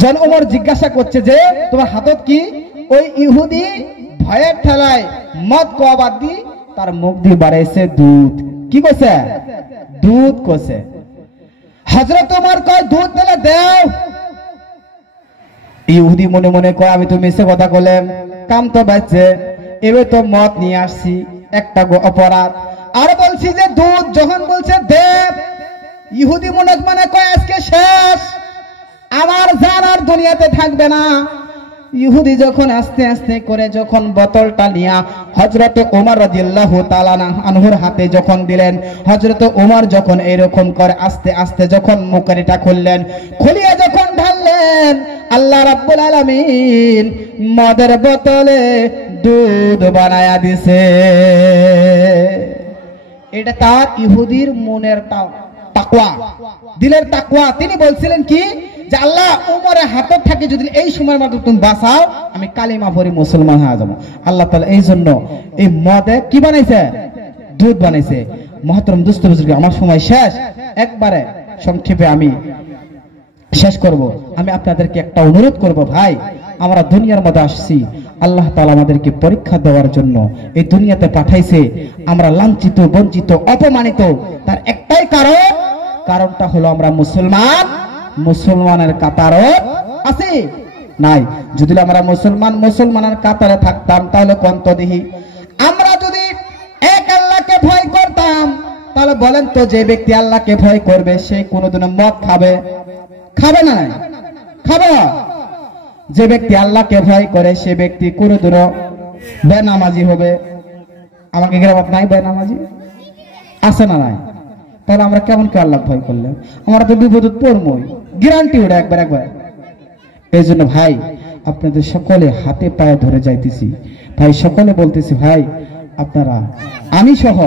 জন ওমর জিজ্ঞাসা করছে যে তোমার হাতত কি? ওই ইহুদি ভয়ের ঠেলায় মদ কোয়া বাদ দি তার মুখ দিয়ে বাড়াইছে দুধ। কি কইছে? দুধ কইছে। হযরত ওমর কয় দুধ দিলে দেও। ইহুদি মনে মনে কয় আমি তো মিছে কথা কইলাম, কাম তো বাজছে, এবে তো মদ নিয়ে আসছি, একটা অপরাধ। আর বলছি যে দুধ, যখন বলছে দেব, ইহুদি মনে কয় আজকে শেষ, আমার জান আর দুনিয়াতে থাকবে না। ইহুদি যখন আস্তে আস্তে করে যখন বোতলটা নিয়া হযরত ওমর রাদিয়াল্লাহু তাআলা আনহুর হাতে যখন দিলেন, হযরত ওমর যখন এরকম করে আস্তে আস্তে যখন মুখটা খুললেন, খুলিয়ে যখন ঢাললেন, আল্লাহ রাব্বুল আলামিন মদের বোতলে দুধ বানায়া দিছে। এটা তার ইহুদির মনের তাকওয়া, দিলের তাকওয়া। তিনি বলছিলেন কি যে আল্লাহ ওমরের হাতে থাকে যদি এই সময়ের মধ্যে তুমি বাঁচাও, আমি কালিমা পড়ি মুসলমান হয়ে যাব। আল্লাহ তাআলা এই জন্য এই মদে কি বানাইছে? দুধ বানাইছে। মহতরম দোস্ত বুজুর্গ, আমার সময় শেষ, একবারে সংক্ষেপে আমি শেষ করব। আমি আপনাদেরকে একটা অনুরোধ করব, ভাই আমরা দুনিয়ার মধ্যে আসছি, আল্লাহ তাআলা আমাদেরকে পরীক্ষা দেওয়ার জন্য এই দুনিয়াতে পাঠাইছে। আমরা লাঞ্ছিত, বঞ্চিত, অপমানিত, তার একটাই কারণটা হলো আমরা মুসলমান। মুসলমানের কাতারও আছে নাই। যদি আমরা মুসলমানের কাতারে থাকতাম, তাহলে কোন দেখি আমরা যদি এক আল্লাহকে ভয় করতাম, তাহলে বলেন তো যে ব্যক্তি আল্লাহকে ভয় করবে সে কোনোদিনও মদ খাবে? খাবে না? খাবে। যে ব্যক্তি আল্লাহকে ভয় করে সে ব্যক্তি কোনোদিনও বেনামাজি হবে? আমাকে গ্রামত নাই বেনামাজি? আছে না নাই? তাহলে আমরা কেমন করে আল্লাহ ভয় করলাম? আমরা তো বিপদ পড়বই, গ্যারান্টি ওটা একবার। এই জন্য ভাই আপনাদের সকলে হাতে পায়ে ধরে যাইতেছি, ভাই সকলে বলতেছি, ভাই আপনারা আমি সহ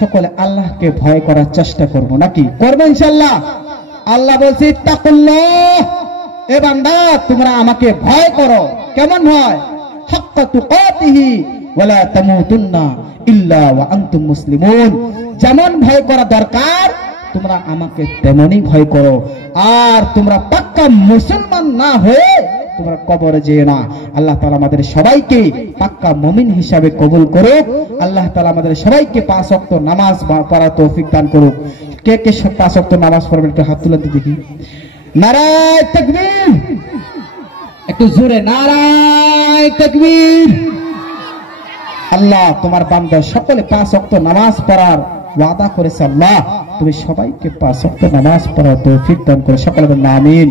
সকলে আল্লাহকে ভয় করার চেষ্টা করব, নাকি করবো ইনশাআল্লাহ? আল্লাহ বলছে তাকুল্লাহ, এ বান্দা তোমরা আমাকে ভয় করো। কেমন ভয়? হাক্কা তুকাতিহি ওয়ালা তামুতুন্না ইল্লা ওয়া আনতুম মুসলিমুন। যেমন ভয় করা দরকার তোমরা আমাকে তেমনই ভয় করো। আর তোমরা পাক্কা মুসলমান না হয়ে তোমরা কবরে যেও না। আল্লাহ তাআলা আমাদের সবাইকে পাক্কা মুমিন হিসাবে কবুল করুক। আল্লাহ তাআলা আমাদের সবাইকে 5 ওয়াক্ত নামাজ পড়ার তৌফিক দান করুক। কে কে 5 ওয়াক্ত নামাজ পড়বেন একটু হাত তুলে দেখি। নারায়ে তাকবীর, একটু জোরে নারায়ে তাকবীর। আল্লাহ তোমার বান্দা সকলে 5 ওয়াক্ত নামাজ পড়ার ওয়াদা করেছে। আল্লাহ তুমি সবাইকে 5 ওয়াক্ত নামাজ পড়ার তৌফিক দান করো। সকলে বলেন আমিন।